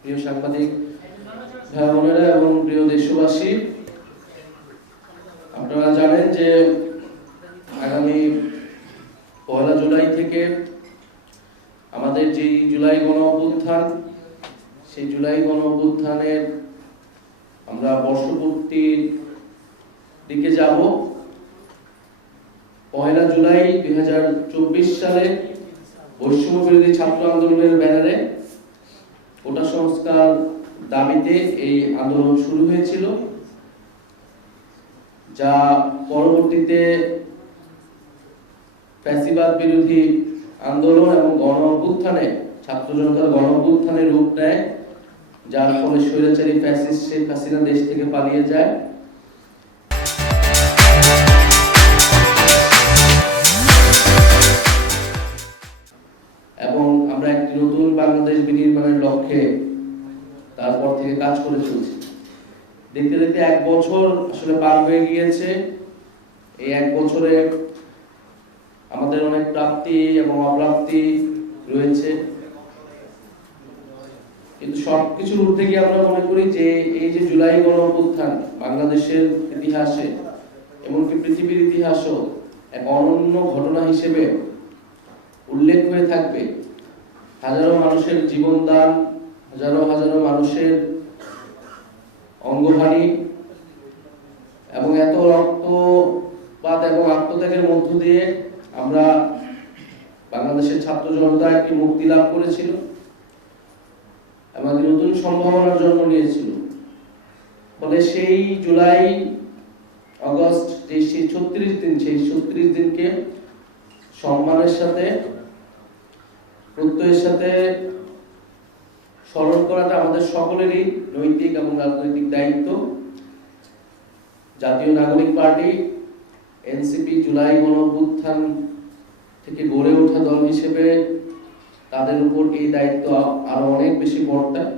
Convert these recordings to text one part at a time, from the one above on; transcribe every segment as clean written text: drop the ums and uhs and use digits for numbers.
প্রিয় সাংবাদিক ভাই বোনেরা এবং প্রিয় দেশবাসী, আপনারা জানেন যে আগামী 1 জুলাই থেকে আমাদের যে জুলাই গণ অভ্যুত্থান, সেই জুলাই গণ অভ্যুত্থানের আমরা বর্ষপূর্তির দিকে যাব। 1 জুলাই 2024 সালে বৈষম্য বিরোধী ছাত্র আন্দোলনের ব্যানারে কোটা সংস্কার দাবিতে এই আন্দোলন শুরু হয়েছিল, যা পরবর্তীতে ফ্যাসিবাদ বিরোধী আন্দোলন এবং গণ অভ্যুত্থানে, ছাত্র জনতার গণ অভ্যুত্থানের রূপ নেয়, যার ফলে স্বৈরাচারী ফ্যাসিস্ট শেখ হাসিনা দেশ থেকে পালিয়ে যায়। এবং আমরা একটি নতুন বাংলাদেশ বিনির্মাণের লক্ষ্যে তারপর থেকে কাজ করে চলছি। দেখতে দেখতে 1 বছর আসলে পার হয়ে গিয়েছে। এই 1 বছরে আমাদের অনেক প্রাপ্তি এবং অপ্রাপ্তি রয়েছে, কিন্তু সবকিছুর ঊর্ধ্বে গিয়ে আমরা মনে করি যে এই যে জুলাই গণ অভ্যুত্থান বাংলাদেশের ইতিহাসে, এমনকি পৃথিবীর ইতিহাসও এক অনন্য ঘটনা হিসেবে উল্লেখ হয়ে থাকবে। হাজারো মানুষের জীবনদান, হাজারো হাজারো মানুষের অঙ্গহানি এবং এত রক্তপাত এবং আত্মত্যাগের মধ্য দিয়ে আমরা বাংলাদেশের ছাত্র জনতা একটি মুক্তি লাভ করেছিল, আমাদের নতুন সম্ভাবনার জন্ম নিয়েছিল। ফলে সেই জুলাই আগস্ট যে সেই 36 দিন, সেই 36 দিনকে সম্মানের সাথে, প্রত্যয়ের সাথে স্মরণ করাটা আমাদের সকলেরই নৈতিক এবং রাজনৈতিক দায়িত্ব। জাতীয় নাগরিক পার্টি এনসিপি জুলাই গণ অভ্যুত্থান থেকে গড়ে ওঠা দল হিসেবে তাদের উপর এই দায়িত্ব আরো অনেক বেশি বর্তায়।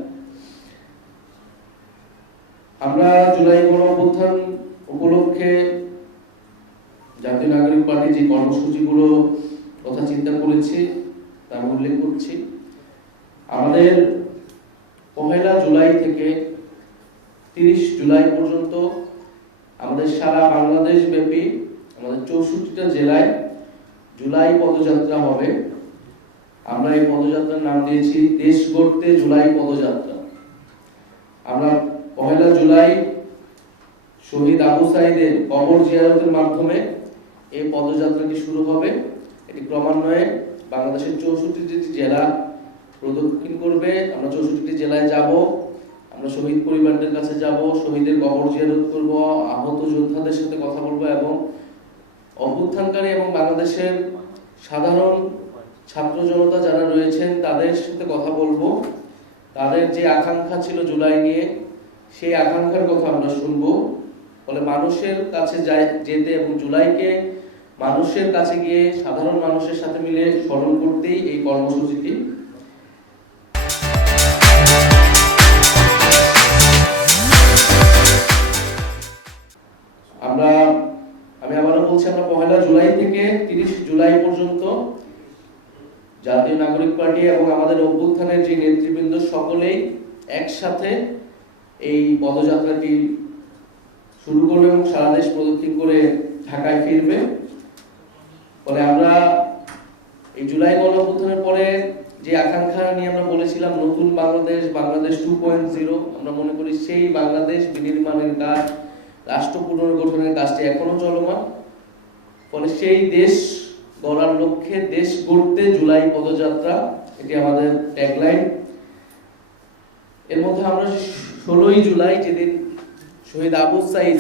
আমরা জুলাই গণ অভ্যুত্থান উপলক্ষে জাতীয় নাগরিক পার্টি যে কর্মসূচিগুলো কথা চিন্তা করেছি তা উল্লেখ করছি। আমাদের 1 জুলাই থেকে 30 জুলাই পর্যন্ত আমাদের সারা বাংলাদেশ ব্যাপী আমাদের 64টা জেলায় জুলাই পদযাত্রা হবে। আমরা এই পদযাত্রার নাম দিয়েছি দেশ গড়তে জুলাই পদযাত্রা। আমরা 1 জুলাই শহীদ আবু সাঈদের কবর জিয়ারতের মাধ্যমে এই পদযাত্রাটি শুরু হবে। এটি ক্রমান্বয়ে বাংলাদেশের 64টি জেলা প্রদক্ষিণ করবে। আমরা 64টি জেলায় যাব, আমরা শহীদ পরিবারদের কাছে যাব, শহীদের কবর জিয়ারত করব, আহত যোদ্ধাদের সাথে কথা বলবো এবং অভ্যুত্থানকারী এবং বাংলাদেশের সাধারণ ছাত্র জনতা যারা রয়েছেন তাদের সাথে কথা বলবো। তাদের যে আকাঙ্ক্ষা ছিল জুলাই নিয়ে, সেই আকাঙ্ক্ষার কথা আমরা শুনবো। ফলে মানুষের কাছে যেতে এবং জুলাইকে মানুষের কাছে গিয়ে সাধারণ মানুষের সাথে মিলে স্মরণ করতেই এই কর্মসূচিটি। আমি আবারও বলছি, আমরা 1 জুলাই থেকে 30 জুলাই পর্যন্ত জাতীয় নাগরিক পার্টি এবং আমাদের অভ্যুত্থানের যে নেতৃবৃন্দ সকলেই একসাথে এই পদযাত্রাটি শুরু করবে এবং সারা দেশ প্রদক্ষিণ করে ঢাকায় ফিরবে। ফলে আমরা এই জুলাই গণ অভ্যুত্থানের পরে যে আকাঙ্ক্ষা নিয়ে আমরা বলেছিলাম নতুন বাংলাদেশ, বাংলাদেশ 2.0, আমরা মনে করি সেই বাংলাদেশ বিনির্মাণের কাজ, রাষ্ট্র পুনর্গঠনের কাজটি এখনো চলমান। ফলে সেই দেশ গড়ার লক্ষ্যে দেশ গড়তে জুলাই পদযাত্রা, এটি আমাদের ট্যাগলাইন। এর মধ্যে আমরা 16 জুলাই যেদিন শহীদ আবু সাঈদ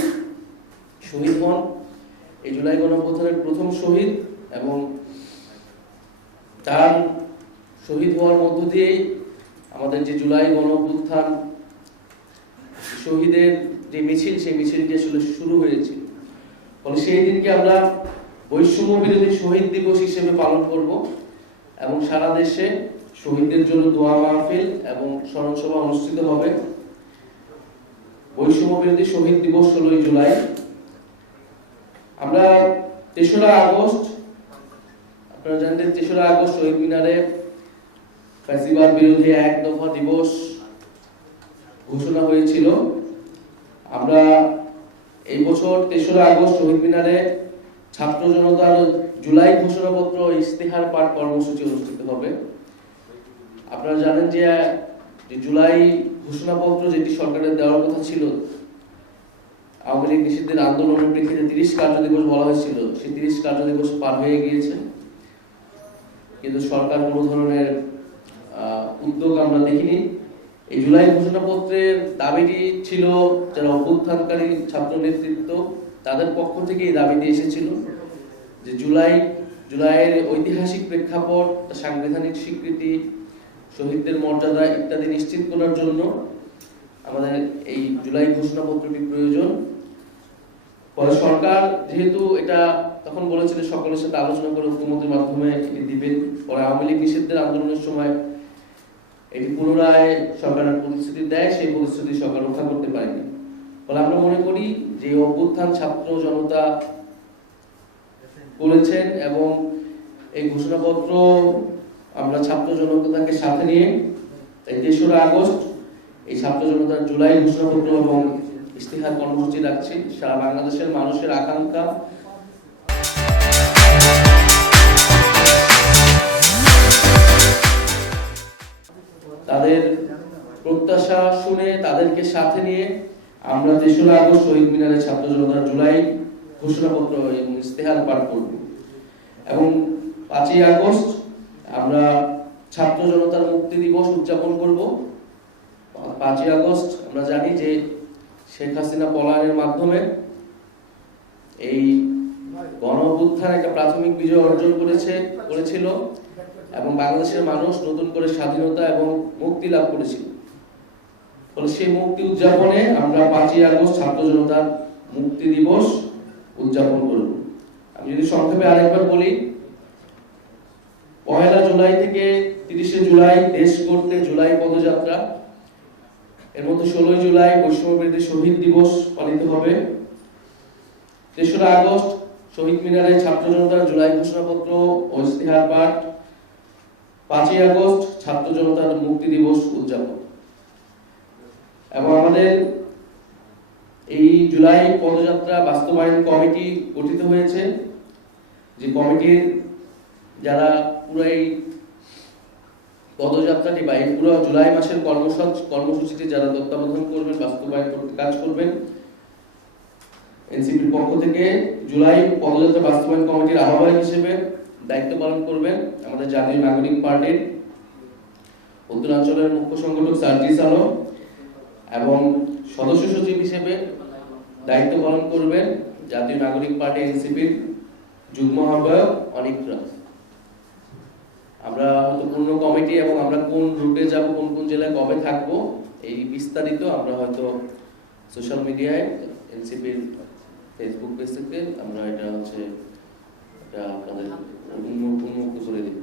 শহীদ হন, এই জুলাই গণ অভ্যুত্থানের প্রথম শহীদ, এবং তার শহীদ হওয়ার মধ্য দিয়েই আমাদের যে জুলাই গণ অভ্যুত্থান শহীদের যে মিছিল, সেই মিছিলটি আসলে শুরু হয়েছিল। ফলে সেই দিনকে আমরা বৈষম্য বিরোধী শহীদ দিবস হিসেবে পালন করব এবং সারা দেশে শহীদদের জন্য দোয়া মাহফিল এবং স্মরণ সভা অনুষ্ঠিত হবে। বৈষম্য বিরোধী শহীদ দিবস 16 জুলাই। আমরা 3রা আগস্ট, আপনারা জানেন 3রা আগস্ট শহীদ মিনারে ফ্যাসিবাদ বিরোধী 1 দফা দিবস ঘোষণা হয়েছিল। আমরা এই বছর ৩রা আগস্ট শহীদ মিনারে ছাত্র জনতার জুলাই ঘোষণাপত্র ইশতেহার পাঠ কর্মসূচি অনুষ্ঠিত হবে। আপনারা জানেন যে জুলাই ঘোষণাপত্র যেটি সরকারের দেওয়ার কথা ছিল, আওয়ামী লীগ নিষিদ্ধের আন্দোলনের প্রেক্ষিতে 30 কার্য দিবস বলা হয়েছিল, সেই 30 কার্য দিবস পার হয়ে গিয়েছে, কিন্তু সরকার কোনো ধরনের উদ্যোগ আমরা দেখিনি। এই জুলাই ঘোষণাপত্রের দাবিটি ছিল যারা অভ্যুত্থানকারী ছাত্র নেতৃত্ব তাদের পক্ষ থেকে এই দাবিটি এসেছিল যে জুলাইয়ের ঐতিহাসিক প্রেক্ষাপট, সাংবিধানিক স্বীকৃতি, শহীদদের মর্যাদা ইত্যাদি নিশ্চিত করার জন্য আমাদের এই জুলাই ঘোষণাপত্রটি প্রয়োজন। ফলে সরকার যেহেতু এটা তখন বলেছিল সকলের সাথে আলোচনা করে ঐক্যমতের মাধ্যমে এটি দিবেন, পরে আওয়ামী লীগ নিষিদ্ধের আন্দোলনের সময় এটি পুনরায় সরকারের প্রতিশ্রুতি দেয়, সেই প্রতিশ্রুতি সরকার রক্ষা করতে পারেনি। ফলে আমরা মনে করি যে অভ্যুত্থান ছাত্র জনতা করেছেন এবং এই ঘোষণাপত্র আমরা ছাত্র জনতাকে সাথে নিয়ে ৩রা আগস্ট এই ছাত্র জনতার জুলাই ঘোষণাপত্র এবং ইশতেহার কর্মসূচি রাখছি। সারা বাংলাদেশের মানুষের আকাঙ্ক্ষা, তাদের প্রত্যাশা শুনে তাদেরকে সাথে নিয়ে আমরা ৩রা আগস্ট শহীদ মিনারে ছাত্র জনতার জুলাই ঘোষণাপত্র এবং ইশতেহার পাঠ করব এবং ৫ই আগস্ট আমরা ছাত্র জনতার মুক্তি দিবস উদযাপন করব। ৫ই আগস্ট আমরা জানি যে শেখ হাসিনা পলায়নের মাধ্যমে এই গণ অভ্যুত্থান একটা প্রাথমিক বিজয় অর্জন করেছিল এবং বাংলাদেশের মানুষ নতুন করে স্বাধীনতা এবং মুক্তি লাভ করেছিল। ফলে সেই মুক্তি উদযাপনে আমরা ৫ই আগস্ট ছাত্র জনতার মুক্তি দিবস উদযাপন করব। আমি যদি সংক্ষেপে আরেকবার বলি, ১ জুলাই থেকে ৩০ জুলাই দেশ গড়তে জুলাই পদযাত্রা, এর মধ্যে ১৬ জুলাই বৈষম্য বিরোধী শহীদ দিবস পালিত হবে। ৩রা আগস্ট শহীদ মিনারে ছাত্র জনতার জুলাই ঘোষণাপত্র ও ইশতেহার পাঠ, ৫ই আগস্ট ছাত্র জনতার মুক্তি দিবস উদযাপন। এবং আমাদের এই জুলাই পদযাত্রা বাস্তবায়ন কমিটি গঠিত হয়েছে, যে কমিটির যারা পুরো এই পদযাত্রাটি বা এই পুরো জুলাই মাসের কর্মসূচিটি যারা তত্ত্বাবধান করবেন, বাস্তবায়ন করতে কাজ করবেন, এনসিপির পক্ষ থেকে জুলাই পদযাত্রা বাস্তবায়ন কমিটির আহ্বায়ক হিসেবে দায়িত্ব পালন করবেন আমাদের জাতীয় নাগরিক পার্টির উত্তরাঞ্চলের মুখ্য সংগঠক সার্জিস আলম এবং সদস্য সচিব হিসেবে দায়িত্ব পালন করবেন জাতীয় নাগরিক পার্টি এনসিপির যুগ্ম আহ্বায়ক অনিক রাজ। আমরা হয়তো পূর্ণ কমিটি এবং আমরা কোন রুটে যাব, কোন কোন জেলায় কবে থাকবো, এই বিস্তারিত আমরা হয়তো সোশ্যাল মিডিয়ায় এনসিপির ফেসবুক পেজ থেকে আমরা এটা আপনাদের উন্মুক্ত করে দিই।